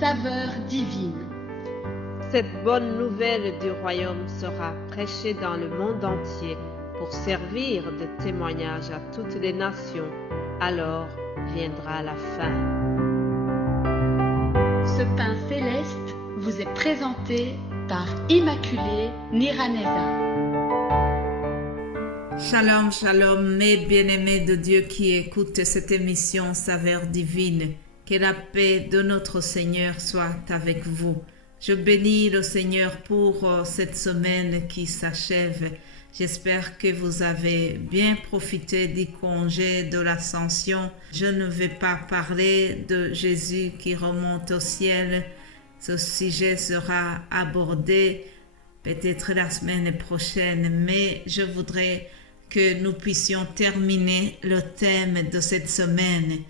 saveur divine. Cette bonne nouvelle du royaume sera prêchée dans le monde entier pour servir de témoignage à toutes les nations. Alors viendra la fin. Ce pain céleste vous est présenté par Immaculée Niraneza. Shalom, shalom, mes bien-aimés de Dieu qui écoutent cette émission Saveur divine. Que la paix de notre Seigneur soit avec vous. Je bénis le Seigneur pour cette semaine qui s'achève. J'espère que vous avez bien profité du congé de l'Ascension. Je ne vais pas parler de Jésus qui remonte au ciel. Ce sujet sera abordé peut-être la semaine prochaine, mais je voudrais que nous puissions terminer le thème de cette semaine.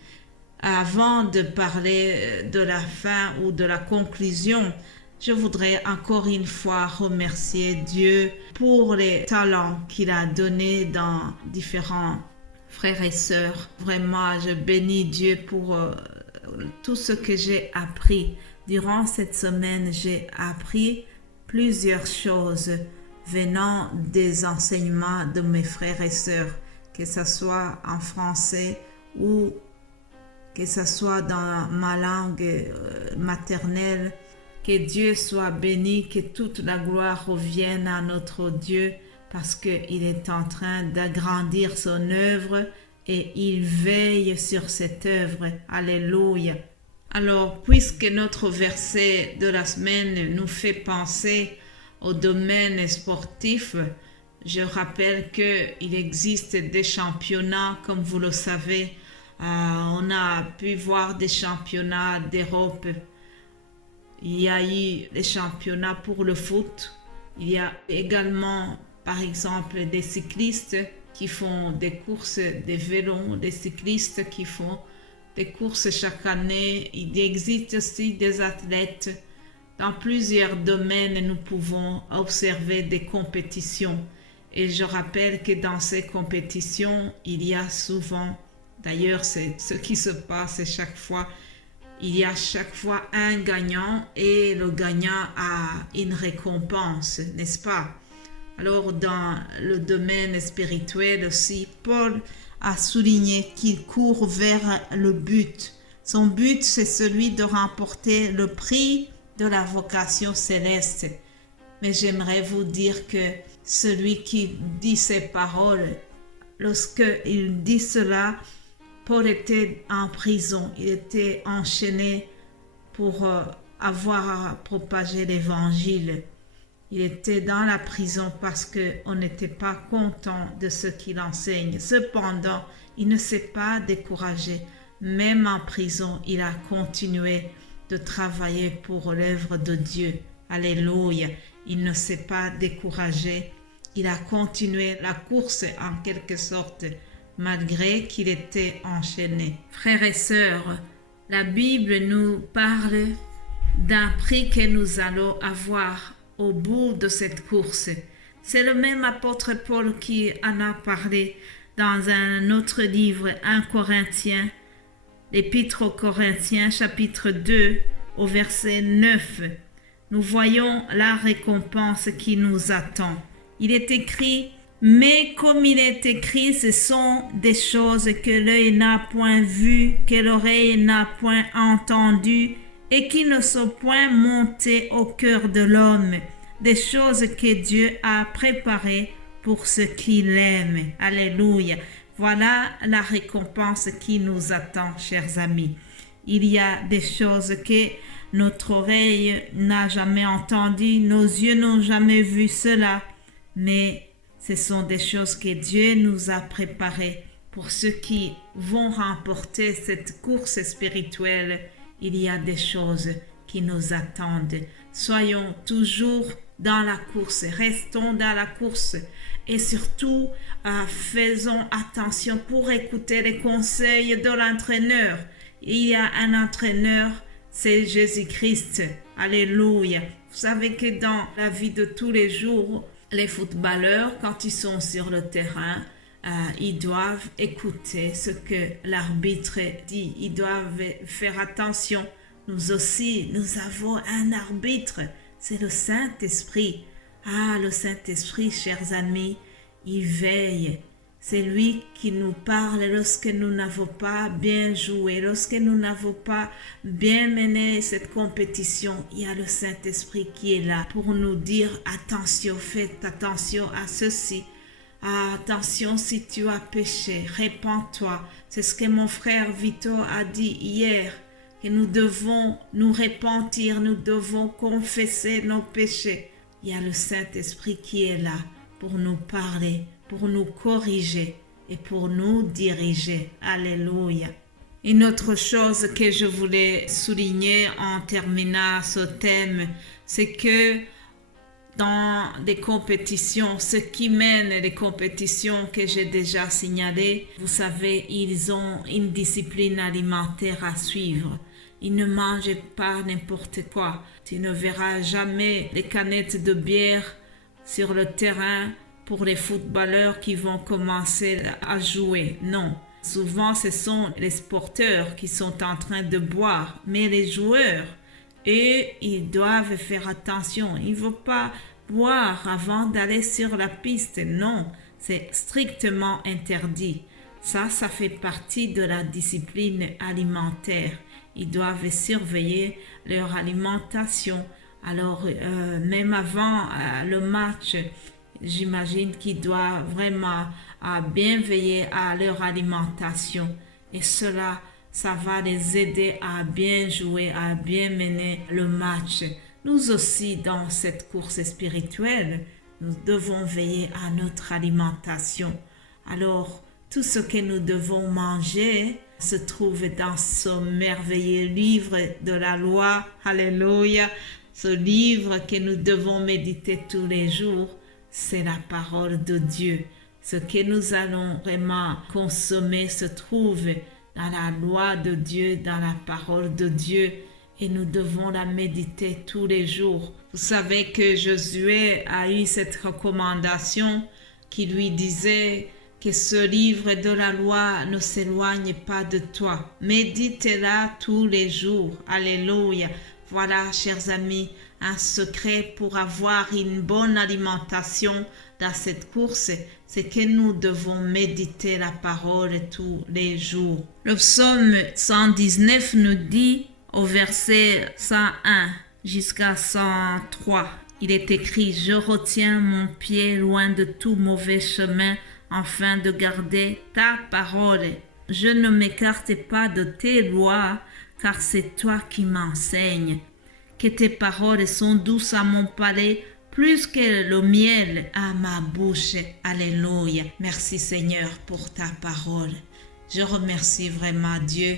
Avant de parler de la fin ou de la conclusion, je voudrais encore une fois remercier Dieu pour les talents qu'il a donnés dans différents frères et sœurs. Vraiment, je bénis Dieu pour tout ce que j'ai appris. Durant cette semaine, j'ai appris plusieurs choses venant des enseignements de mes frères et sœurs, que ce soit en français ou que ce soit dans ma langue maternelle. Que Dieu soit béni, que toute la gloire revienne à notre Dieu parce qu'il est en train d'agrandir son œuvre et il veille sur cette œuvre. Alléluia. Alors, puisque notre verset de la semaine nous fait penser au domaine sportif, je rappelle qu'il existe des championnats, comme vous le savez. On a pu voir des championnats d'Europe. Il y a eu des championnats pour le foot. Il y a également, par exemple, des cyclistes qui font des courses de vélo, des cyclistes qui font des courses chaque année. Il existe aussi des athlètes. Dans plusieurs domaines, nous pouvons observer des compétitions. Et je rappelle que dans ces compétitions, il y a souvent, d'ailleurs c'est ce qui se passe chaque fois, il y a chaque fois un gagnant et le gagnant a une récompense, n'est-ce pas? Alors dans le domaine spirituel aussi, Paul a souligné qu'il court vers le but. Son but, c'est celui de remporter le prix de la vocation céleste. Mais j'aimerais vous dire que celui qui dit ces paroles, lorsqu'il dit cela, Paul était en prison, il était enchaîné pour avoir propagé l'évangile. Il était dans la prison parce qu'on n'était pas content de ce qu'il enseigne. Cependant, il ne s'est pas découragé. Même en prison, il a continué de travailler pour l'œuvre de Dieu. Alléluia. Il ne s'est pas découragé. Il a continué la course en quelque sorte, malgré qu'il était enchaîné. Frères et sœurs, la Bible nous parle d'un prix que nous allons avoir au bout de cette course. C'est le même apôtre Paul qui en a parlé dans un autre livre, 1 Corinthiens, l'Épître aux Corinthiens, chapitre 2, au verset 9. Nous voyons la récompense qui nous attend. Il est écrit: mais comme il est écrit, ce sont des choses que l'œil n'a point vues, que l'oreille n'a point entendues, et qui ne sont point montées au cœur de l'homme, des choses que Dieu a préparées pour ceux qui l'aiment. Alléluia. Voilà la récompense qui nous attend, chers amis. Il y a des choses que notre oreille n'a jamais entendues, nos yeux n'ont jamais vu cela, mais ce sont des choses que Dieu nous a préparées pour ceux qui vont remporter cette course spirituelle. Il y a des choses qui nous attendent. Soyons toujours dans la course, restons dans la course et surtout faisons attention pour écouter les conseils de l'entraîneur. Il y a un entraîneur, c'est Jésus-Christ. Alléluia. Vous savez que dans la vie de tous les jours, les footballeurs, quand ils sont sur le terrain, ils doivent écouter ce que l'arbitre dit. Ils doivent faire attention nous aussi, nous avons un arbitre, c'est le Saint-Esprit. Ah, le Saint-Esprit, chers amis, il veille. C'est lui qui nous parle lorsque nous n'avons pas bien joué, lorsque nous n'avons pas bien mené cette compétition. Il y a le Saint-Esprit qui est là pour nous dire attention, faites attention à ceci. Ah, attention si tu as péché, répands-toi. C'est ce que mon frère Vito a dit hier, que nous devons nous repentir, nous devons confesser nos péchés. Il y a le Saint-Esprit qui est là pour nous parler, pour nous corriger et pour nous diriger. Alléluia. Une autre chose que je voulais souligner en terminant ce thème, c'est que dans des compétitions, ceux qui mènent les compétitions que j'ai déjà signalées, vous savez, ils ont une discipline alimentaire à suivre. Ils ne mangent pas n'importe quoi. Tu ne verras jamais des canettes de bière sur le terrain pour les footballeurs qui vont commencer à jouer. Non. Souvent, ce sont les sporteurs qui sont en train de boire. Mais les joueurs, eux, ils doivent faire attention. Ils ne vont pas boire avant d'aller sur la piste. Non, c'est strictement interdit. Ça fait partie de la discipline alimentaire. Ils doivent surveiller leur alimentation. Alors, même avant le match, j'imagine qu'ils doivent vraiment bien veiller à leur alimentation. Et cela, ça va les aider à bien jouer, à bien mener le match. Nous aussi, dans cette course spirituelle, nous devons veiller à notre alimentation. Alors, tout ce que nous devons manger se trouve dans ce merveilleux livre de la loi. Alléluia. Ce livre que nous devons méditer tous les jours, c'est la parole de Dieu. Ce que nous allons vraiment consommer se trouve dans la loi de Dieu, dans la parole de Dieu, et nous devons la méditer tous les jours. Vous savez que Josué a eu cette recommandation qui lui disait que ce livre de la loi ne s'éloigne pas de toi. Médite-la tous les jours. Alléluia. Voilà, chers amis, un secret pour avoir une bonne alimentation dans cette course, c'est que nous devons méditer la parole tous les jours. Le psaume 119 nous dit au verset 101 jusqu'à 103, il est écrit « Je retiens mon pied loin de tout mauvais chemin afin de garder ta parole. Je ne m'écarte pas de tes lois, car c'est toi qui m'enseignes. Que tes paroles sont douces à mon palais, plus que le miel à ma bouche. » Alléluia. Merci Seigneur pour ta parole. Je remercie vraiment Dieu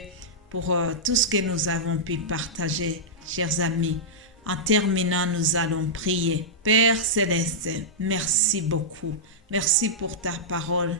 pour tout ce que nous avons pu partager, chers amis. En terminant, nous allons prier. Père Céleste, merci beaucoup. Merci pour ta parole.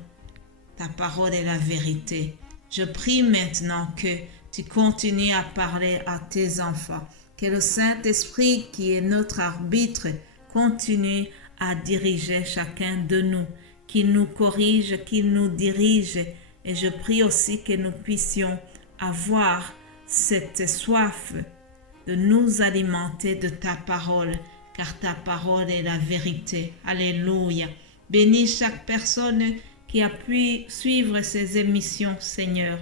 Ta parole est la vérité. Je prie maintenant que tu continues à parler à tes enfants. Que le Saint-Esprit, qui est notre arbitre, continue à diriger chacun de nous, qu'il nous corrige, qu'il nous dirige. Et je prie aussi que nous puissions avoir cette soif de nous alimenter de ta parole, car ta parole est la vérité. Alléluia. Bénis chaque personne qui a pu suivre ces émissions, Seigneur.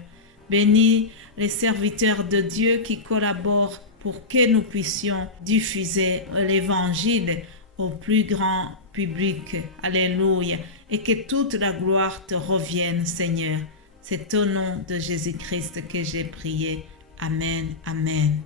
Bénis les serviteurs de Dieu qui collaborent pour que nous puissions diffuser l'évangile au plus grand public. Alléluia. Et que toute la gloire te revienne, Seigneur. C'est au nom de Jésus-Christ que j'ai prié. Amen. Amen.